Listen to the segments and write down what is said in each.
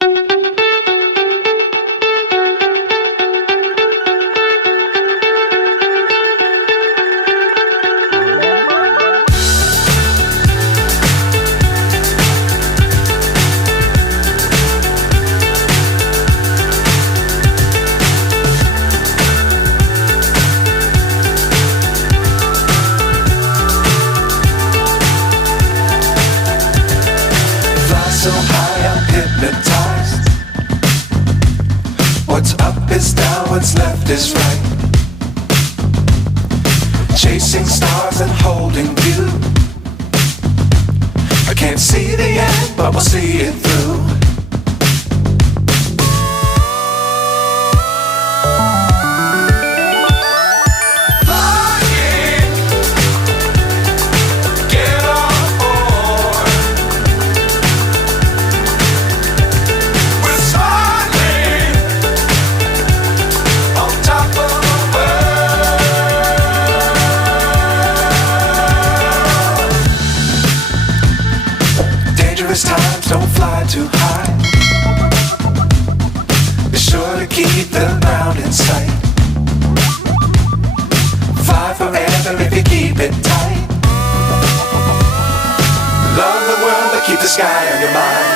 So high, I'm hypnotized. What's up is down, what's left is right. Chasing stars and holding you. I can't see the end, but we'll see it through. Times don't fly too high. Be sure to keep the ground in sight. Fly forever if you keep it tight. Love the world but keep the sky on your mind.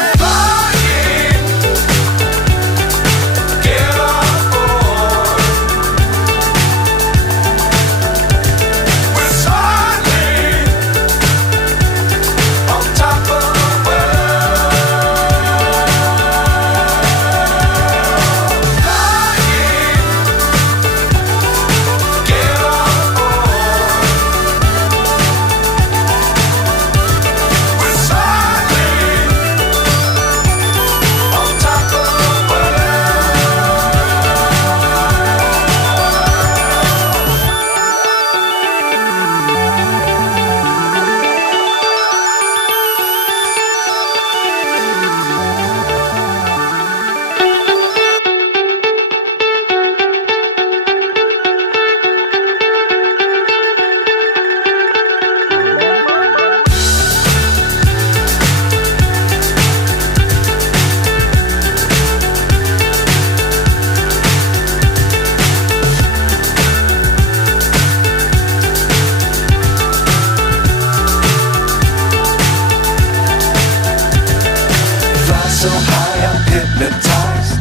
So high, I'm hypnotized.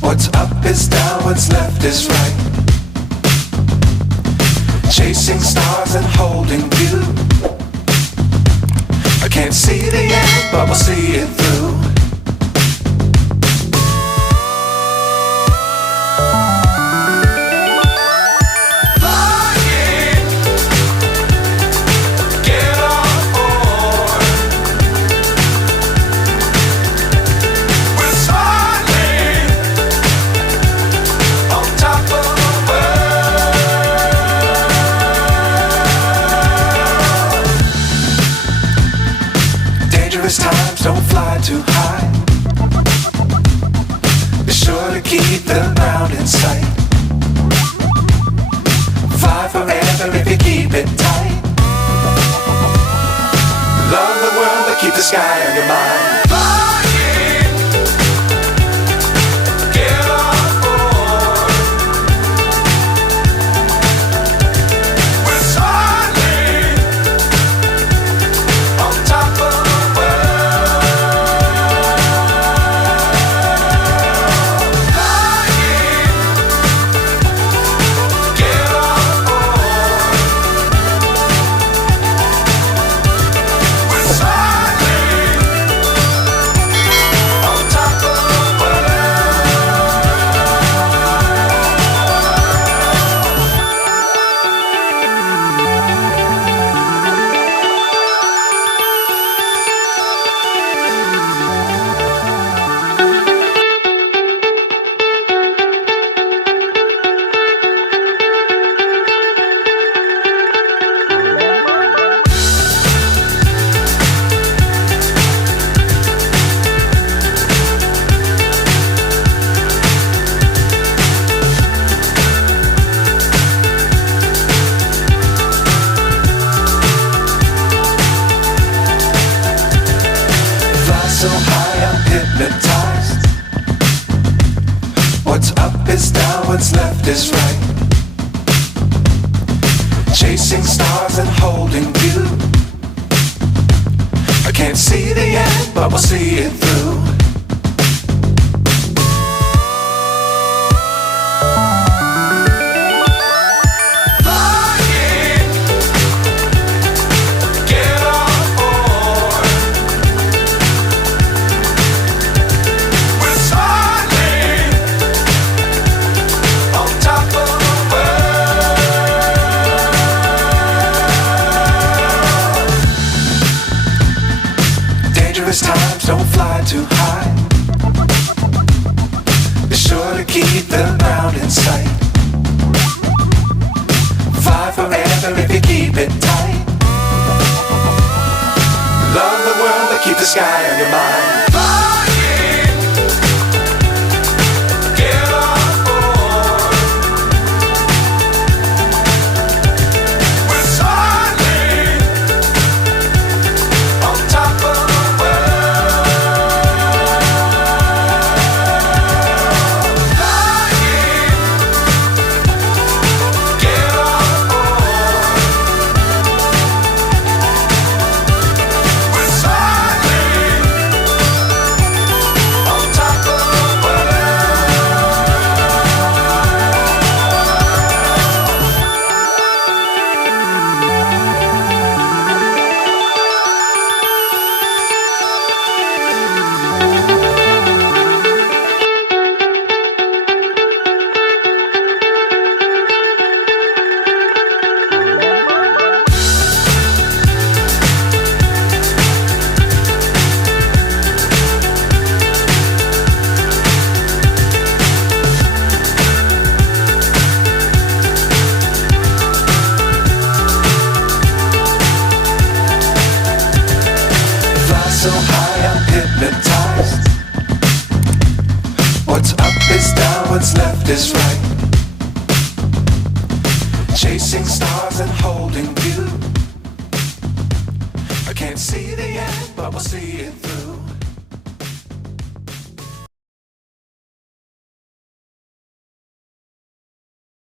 What's up is down, what's left is right. Chasing stars and holding you. I can't see the end, but we'll see it through. Times don't fly too high. Be sure to keep the ground in sight. Fly forever if you keep it tight. Love the world but keep the sky on your mind. So high high, I'm hypnotized. What's up is down, what's left is right. Chasing stars and holding you. I can't see the end, but we'll see it through. Times don't fly too high. Be sure to keep the ground in sight. Fly forever if you keep it tight. Love the world but keep the sky on your mind. So high, I'm hypnotized. What's up is down, what's left is right. Chasing stars and holding you. I can't see the end, but we'll see it through.